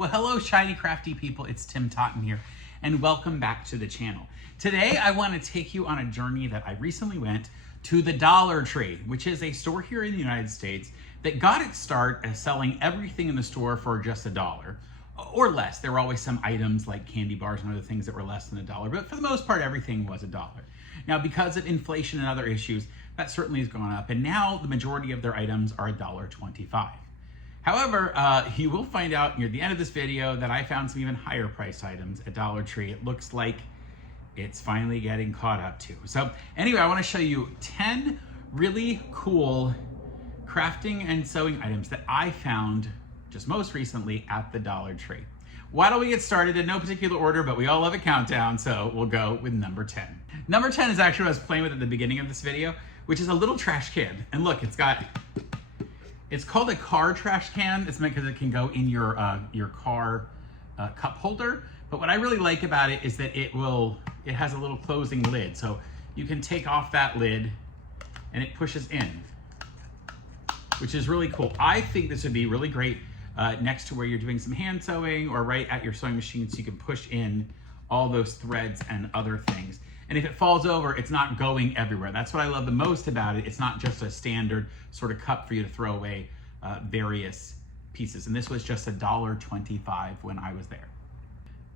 Well, hello, shiny, crafty people. It's Tim Totten here, and welcome back to the channel. Today, I want to take you on a journey that I recently went to the Dollar Tree, which is a store here in the United States that got its start as selling everything in the store for just $1 or less. There were always some items like candy bars and other things that were less than $1, but for the most part, everything was $1. Now, because of inflation and other issues, that certainly has gone up, and now the majority of their items are $1.25. However, you will find out near the end of this video that I found some even higher priced items at Dollar Tree. It looks like it's finally getting caught up to. So anyway, I want to show you 10 really cool crafting and sewing items that I found just most recently at the Dollar Tree. Why don't we get started in no particular order, but we all love a countdown, so we'll go with number 10. Number 10 is actually what I was playing with at the beginning of this video, which is a little trash can. And look, it's called a car trash can. It's meant because it can go in your car cup holder. But what I really like about it is that it has a little closing lid. So you can take off that lid and it pushes in, which is really cool. I think this would be really great next to where you're doing some hand sewing or right at your sewing machine, so you can push in all those threads and other things. And if it falls over, it's not going everywhere. That's what I love the most about it. It's not just a standard sort of cup for you to throw away various pieces. And this was just $1.25 when I was there.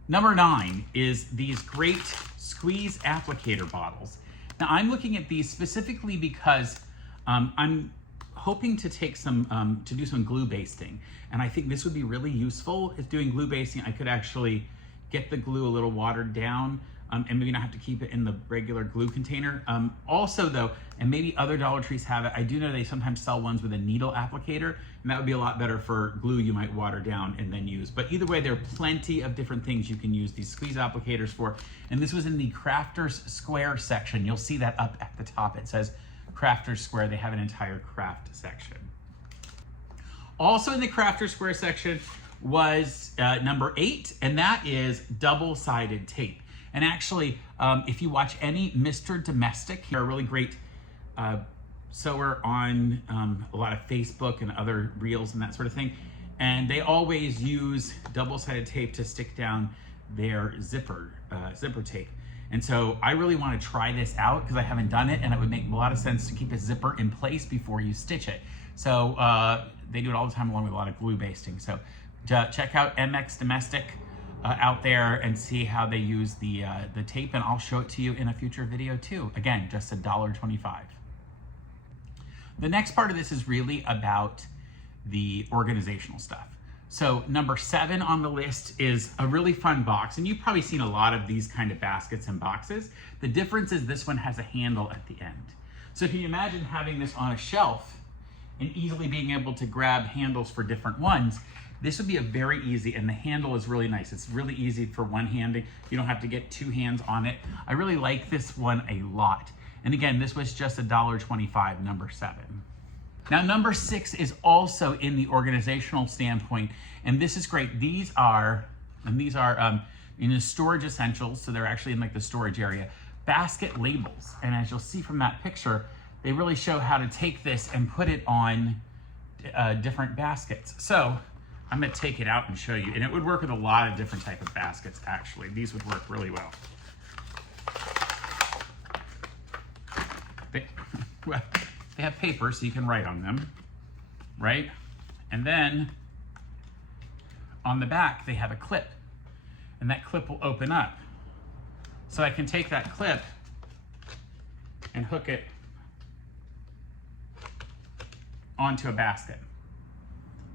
Number 9 is these great squeeze applicator bottles. Now I'm looking at these specifically because I'm hoping to take some, to do some glue basting. And I think this would be really useful. If doing glue basting, I could actually get the glue a little watered down and maybe not have to keep it in the regular glue container. Also though, and maybe other Dollar Trees have it, I do know they sometimes sell ones with a needle applicator, and that would be a lot better for glue you might water down and then use. But either way, there are plenty of different things you can use these squeeze applicators for. And this was in the Crafters Square section. You'll see that up at the top. It says Crafters Square. They have an entire craft section. Also in the Crafters Square section was number 8, and that is double-sided tape. And actually, if you watch any Mr. Domestic, you're a really great sewer on a lot of Facebook and other reels and that sort of thing. And they always use double-sided tape to stick down their zipper tape. And so I really want to try this out because I haven't done it, and it would make a lot of sense to keep a zipper in place before you stitch it. So they do it all the time along with a lot of glue basting. So check out MX Domestic out there and see how they use the tape, and I'll show it to you in a future video too. Again, just $1.25. The next part of this is really about the organizational stuff. So number 7 on the list is a really fun box, and you've probably seen a lot of these kind of baskets and boxes. The difference is this one has a handle at the end. So if you imagine having this on a shelf and easily being able to grab handles for different ones, this would be a very easy, and the handle is really nice. It's really easy for one-handing. You don't have to get 2 hands on it. I really like this one a lot. And again, this was just $1.25, number 7. Now, number 6 is also in the organizational standpoint, and this is great. These are in the storage essentials, so they're actually in like the storage area, basket labels. And as you'll see from that picture, they really show how to take this and put it on different baskets. So I'm gonna take it out and show you, and it would work with a lot of different type of baskets, actually. These would work really well. They have paper, so you can write on them, right? And then on the back, they have a clip, and that clip will open up. So I can take that clip and hook it onto a basket.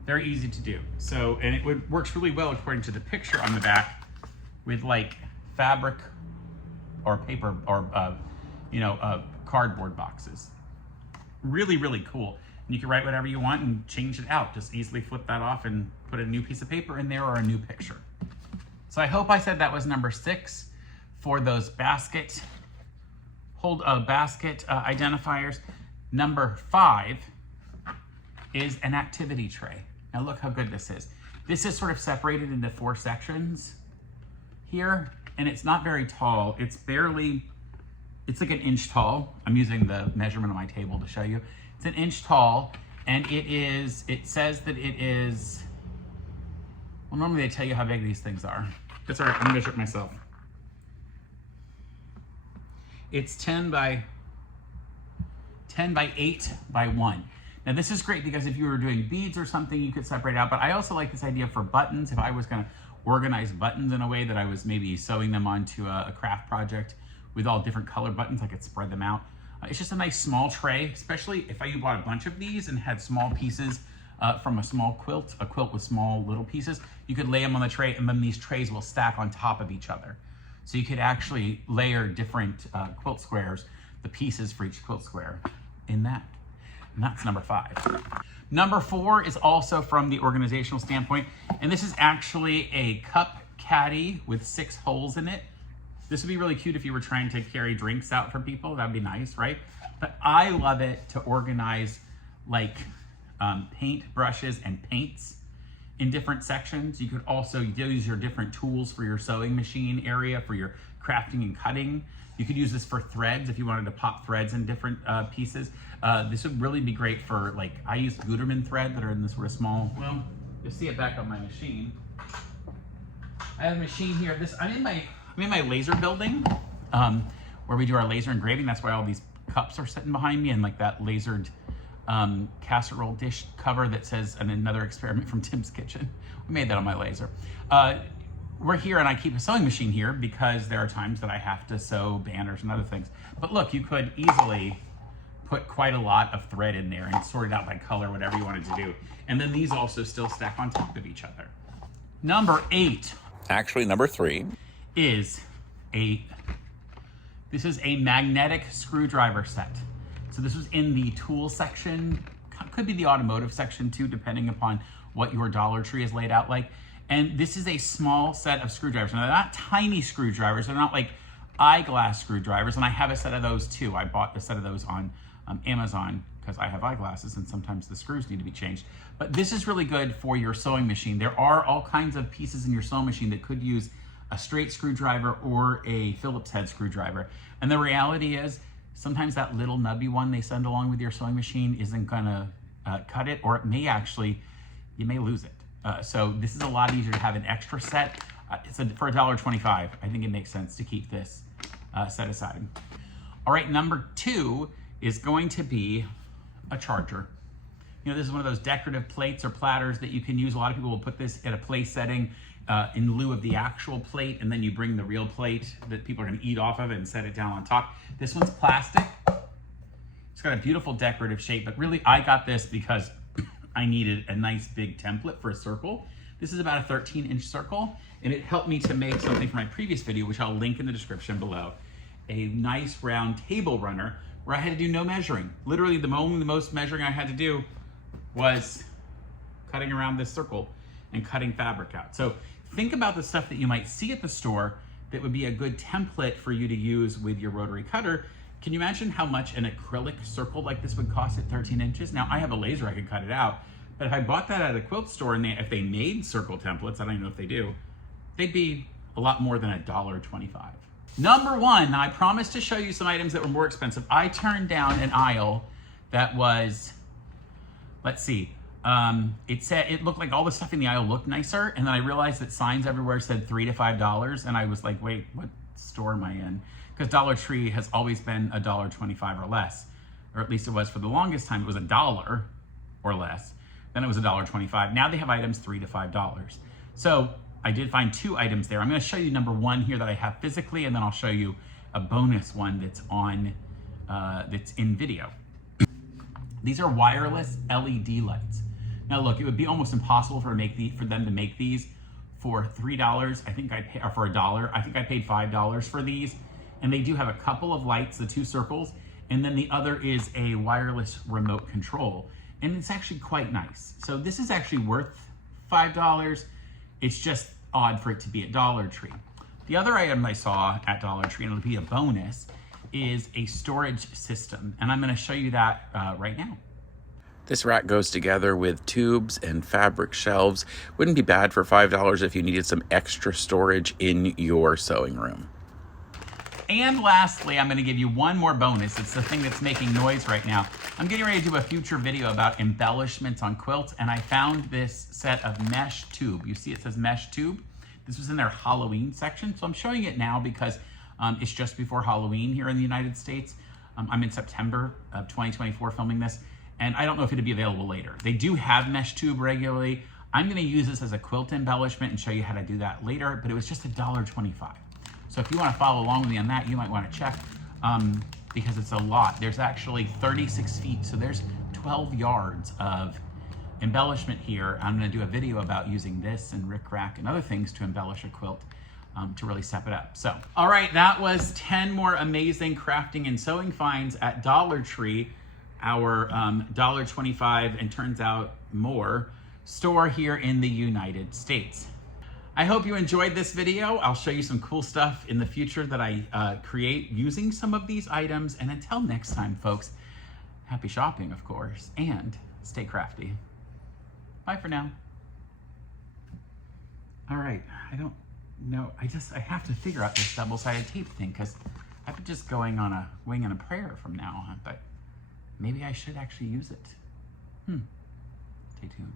Very easy to do. So, and it works really well according to the picture on the back with like fabric or paper or cardboard boxes. Really, really cool. And you can write whatever you want and change it out. Just easily flip that off and put a new piece of paper in there or a new picture. So I hope I said that was number 6 for those basket identifiers. Number 5 is an activity tray. Now look how good this is. This is sort of separated into 4 sections here, and it's not very tall. It's like an inch tall. I'm using the measurement on my table to show you. It's an inch tall, and it says that it is Well, normally they tell you how big these things are. That's all right, I'm gonna measure it myself. It's 10 by 8 by 1. Now this is great because if you were doing beads or something, you could separate out, but I also like this idea for buttons. If I was gonna organize buttons in a way that I was maybe sewing them onto a craft project with all different color buttons, I could spread them out. It's just a nice small tray, especially if you bought a bunch of these and had small pieces from a small quilt, a quilt with small little pieces, you could lay them on the tray and then these trays will stack on top of each other. So you could actually layer different quilt squares, the pieces for each quilt square in that. And that's number 5. Number 4 is also from the organizational standpoint, and this is actually a cup caddy with 6 holes in it. This would be really cute if you were trying to carry drinks out for people. That'd be nice, right? But I love it to organize like paint brushes and paints in different sections. You could also use your different tools for your sewing machine area, for your crafting and cutting. You could use this for threads if you wanted to pop threads in different pieces. This would really be great for, like, I use Gutermann thread that are in this sort of small, well, you'll see it back on my machine. I have a machine here. I'm in my laser building where we do our laser engraving. That's why all these cups are sitting behind me and like that lasered casserole dish cover that says another experiment from Tim's Kitchen. We made that on my laser. We're here and I keep a sewing machine here because there are times that I have to sew banners and other things. But look, you could easily put quite a lot of thread in there and sort it out by color, whatever you wanted to do. And then these also still stack on top of each other. Number 8. Actually, number 3. This is a magnetic screwdriver set. So this was in the tool section, could be the automotive section too, depending upon what your Dollar Tree is laid out like. And this is a small set of screwdrivers. Now, they're not tiny screwdrivers. They're not like eyeglass screwdrivers. And I have a set of those too. I bought a set of those on Amazon because I have eyeglasses and sometimes the screws need to be changed. But this is really good for your sewing machine. There are all kinds of pieces in your sewing machine that could use a straight screwdriver or a Phillips head screwdriver. And the reality is sometimes that little nubby one they send along with your sewing machine isn't gonna cut it, or it may actually, you may lose it. So this is a lot easier to have an extra set. For $1.25, I think it makes sense to keep this set aside. All right, number 2 is going to be a charger. You know, this is one of those decorative plates or platters that you can use. A lot of people will put this at a place setting in lieu of the actual plate, and then you bring the real plate that people are gonna eat off of and set it down on top. This one's plastic. It's got a beautiful decorative shape, but really I got this because I needed a nice big template for a circle. This is about a 13-inch circle, and it helped me to make something from my previous video, which I'll link in the description below, a nice round table runner where I had to do no measuring. Literally the most measuring I had to do was cutting around this circle and cutting fabric out. So think about the stuff that you might see at the store that would be a good template for you to use with your rotary cutter. Can you imagine how much an acrylic circle like this would cost at 13 inches? Now, I have a laser, I could cut it out, but if I bought that at a quilt store and if they made circle templates, I don't even know if they do, they'd be a lot more than $1.25. Number 1, now I promised to show you some items that were more expensive. I turned down an aisle that was, let's see, it looked like all the stuff in the aisle looked nicer, and then I realized that signs everywhere said $3 to $5, and I was like, wait, what store am I in? Because Dollar Tree has always been $1.25 or less, or at least it was for the longest time. It was $1 or less. Then it was $1.25. Now they have items $3 to $5. So I did find 2 items there. I'm going to show you number 1 here that I have physically, and then I'll show you a bonus one that's on that's in video. These are wireless LED lights. Now look, it would be almost impossible for them to make these for $3. I think or for $1. I think I paid $5 for these. And they do have a couple of lights, the 2 circles, and then the other is a wireless remote control. And it's actually quite nice. So this is actually worth $5. It's just odd for it to be at Dollar Tree. The other item I saw at Dollar Tree, and it'll be a bonus, is a storage system. And I'm gonna show you that right now. This rack goes together with tubes and fabric shelves. Wouldn't be bad for $5 if you needed some extra storage in your sewing room. And lastly, I'm gonna give you one more bonus. It's the thing that's making noise right now. I'm getting ready to do a future video about embellishments on quilts, and I found this set of mesh tube. You see it says mesh tube. This was in their Halloween section, so I'm showing it now because it's just before Halloween here in the United States. I'm in September of 2024 filming this, and I don't know if it'll be available later. They do have mesh tube regularly. I'm gonna use this as a quilt embellishment and show you how to do that later, but it was just $1.25. So if you wanna follow along with me on that, you might wanna check because it's a lot. There's actually 36 feet, so there's 12 yards of embellishment here. I'm gonna do a video about using this and rickrack and other things to embellish a quilt to really step it up. So, all right, that was 10 more amazing crafting and sewing finds at Dollar Tree, our $1.25 and turns out more store here in the United States. I hope you enjoyed this video. I'll show you some cool stuff in the future that I create using some of these items. And until next time, folks, happy shopping, of course, and stay crafty. Bye for now. All right, I don't know. I have to figure out this double-sided tape thing because I've been just going on a wing and a prayer from now on, but maybe I should actually use it. Stay tuned.